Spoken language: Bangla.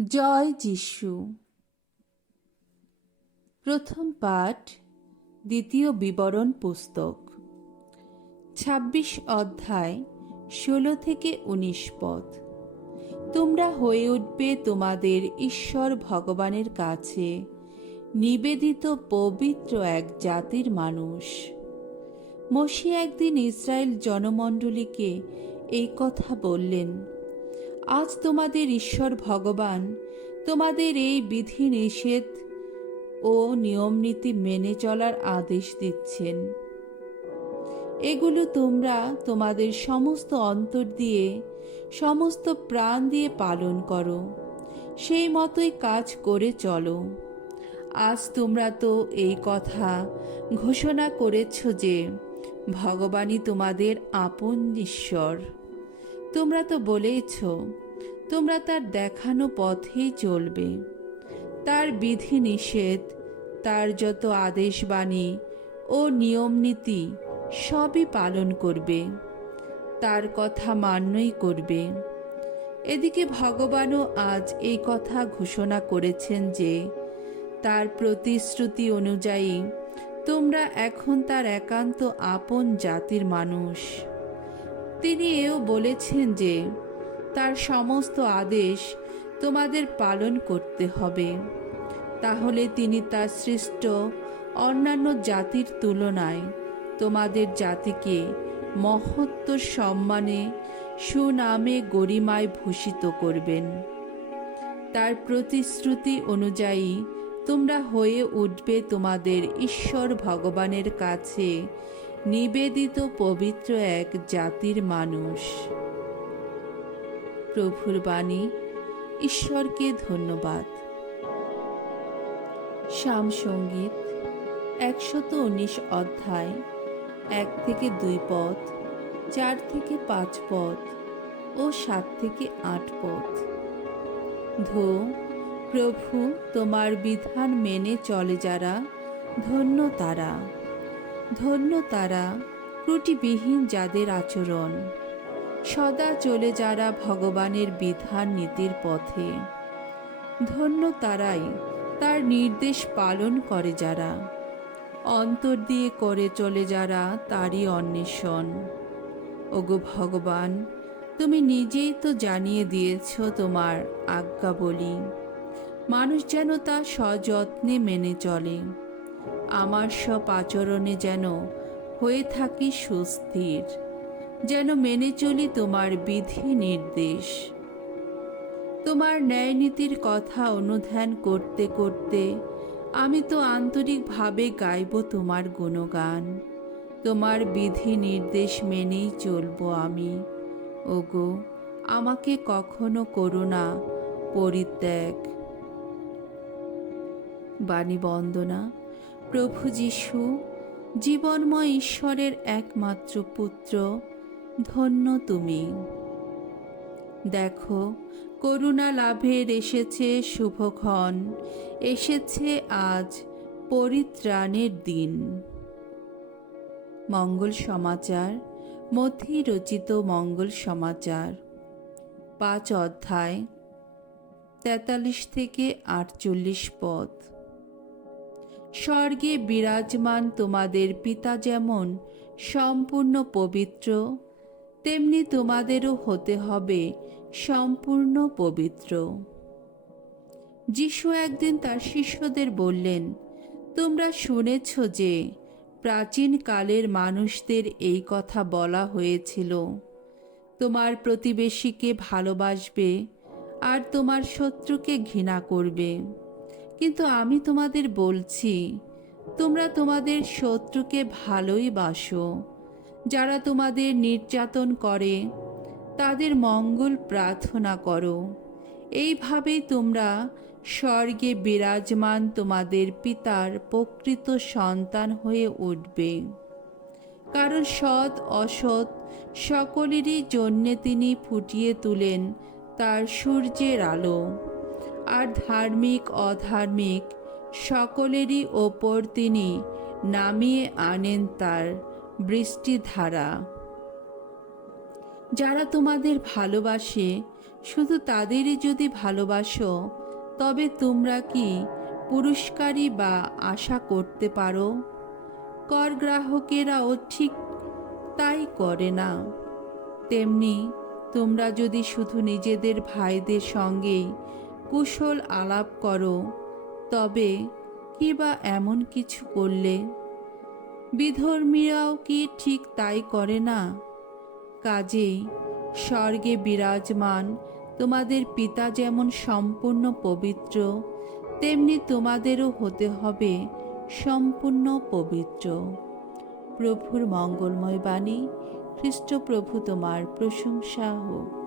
জয় যিশু। প্রথম পাঠ, দ্বিতীয় বিবরণ পুস্তক, ২৬ অধ্যায়, ১৬ থেকে ১৯ পদ। তোমরা হয়ে উঠবে তোমাদের ঈশ্বর ভগবানের কাছে নিবেদিত পবিত্র এক জাতির মানুষ। মসিহ একদিন ইসরায়েল জনমণ্ডলীকে এই কথা বললেন, আজ তোমাদের ঈশ্বর ভগবান তোমাদের এই বিধি নিষেধ ও নিয়মনীতি মেনে চলার আদেশ দিচ্ছেন। এগুলো তোমরা তোমাদের সমস্ত অন্তর দিয়ে, সমস্ত প্রাণ দিয়ে পালন করো, সেই মতোই কাজ করে চলো। আজ তোমরা তো এই কথা ঘোষণা করেছ যে ভগবানই তোমাদের আপন ঈশ্বর। তোমরা তো বলেইছ তোমরা তার দেখানো পথেই চলবে, তার বিধি নিষেধ, তার যত আদেশবাণী ও নিয়মনীতি সবই পালন করবে, তার কথা মান্যই করবে। এদিকে ভগবানও আজ এই কথা ঘোষণা করেছেন যে তার প্রতিশ্রুতি অনুযায়ী তোমরা এখন তার একান্ত আপন জাতির মানুষ। তিনি এও বলেছেন যে তার সমস্ত আদেশ তোমাদের পালন করতে হবে, তাহলে তিনি তার সৃষ্ট অন্যান্য জাতির তুলনায় তোমাদের জাতিকে মহত্ব, সম্মানে, সুনামে, গরিমায় ভূষিত করবেন। তার প্রতিশ্রুতি অনুযায়ী তোমরা হয়ে উঠবে তোমাদের ঈশ্বর ভগবানের কাছে নিবেদিত পবিত্র এক জাতির মানুষ। প্রভুর বাণী। ঈশ্বরকে ধন্যবাদ। শাম সঙ্গীত ১১৯ অধ্যায়, ১ থেকে ২ পদ, ৪ থেকে ৫ পদ ও ৭ থেকে ৮ পদ। ধো, প্রভু তোমার বিধান মেনে চলে যারা, ধন্য তারা। ধন্য তারা, ত্রুটিবিহীন যাদের আচরণ, সদা চলে যারা ভগবানের বিধান নীতির পথে। ধন্য তারাই, তার নির্দেশ পালন করে যারা, অন্তর দিয়ে করে চলে যারা তারই অন্বেষণ। ওগো ভগবান, তুমি নিজেই তো জানিয়ে দিয়েছ তোমার আজ্ঞাবলী, মানুষ যেন তা সযত্নে মেনে চলে। আমার সব আচরণে যেন হয়ে থাকি সুস্থির, যেন মেনে চলি তোমার বিধি নির্দেশ। তোমার ন্যায় নীতির কথা অনুধ্যান করতে করতে আমি তো আন্তরিকভাবে গাইব তোমার গুণগান। তোমার বিধি নির্দেশ মেনেই চলব আমি। ওগো, আমাকে কখনো করো না পরিত্যাগ। বাণী বন্দনা। প্রভু যীশু, জীবনময় ঈশ্বরের একমাত্র পুত্র, ধন্য তুমি। দেখো, করুণা লাভের এসেছে শুভক্ষণ, এসেছে আজ পরিত্রাণের দিন। মঙ্গল সমাচার। মথি রচিত মঙ্গল সমাচার, ৫ অধ্যায়, ৪৩ থেকে ৪৮ পদ। স্বর্গে বিরাজমান তোমাদের পিতা যেমন সম্পূর্ণ পবিত্র, তেমনি তোমাদেরও হতে হবে সম্পূর্ণ পবিত্র। যিশু একদিন তার শিষ্যদের বললেন, তোমরা শুনেছ যে প্রাচীন কালের মানুষদের এই কথা বলা হয়েছিল, তোমার প্রতিবেশীকে ভালোবাসবে আর তোমার শত্রুকে ঘৃণা করবে। কিন্তু আমি তোমাদের বলছি, তোমরা তোমাদের শত্রুকে ভালোই বাসো, যারা তোমাদের নির্যাতন করে তাদের মঙ্গল প্রার্থনা করো। এইভাবেই তোমরা স্বর্গে বিরাজমান তোমাদের পিতার প্রকৃত সন্তান হয়ে উঠবে। কারণ সৎ অসৎ সকলেরই জন্যে তিনি ফুটিয়ে তুলেন তার সূর্যের আলো, আর ধার্মিক অধার্মিক সকলেরই ওপর তিনি নামিয়ে আনেন তার বৃষ্টিধারা। যারা তোমাদের ভালোবাসে শুধু তাদেরই যদি ভালোবাসো, তবে তোমরা কি পুরস্কারই বা আশা করতে পারো? কর গ্রাহকেরাও ঠিক তাই করে না। তেমনি তোমরা যদি শুধু নিজেদের ভাইদের সঙ্গেই কুশল আলাপ করো, তবে কি বা এমন কিছু করলে? বিধর্মীরাও কি ঠিক তাই করে না? কাজেই স্বর্গে বিরাজমান তোমাদের পিতা যেমন সম্পূর্ণ পবিত্র, তেমনি তোমাদেরও হতে হবে সম্পূর্ণ পবিত্র। প্রভুর মঙ্গলময় বাণী। খ্রিস্ট প্রভু তোমার প্রশংসা হোক।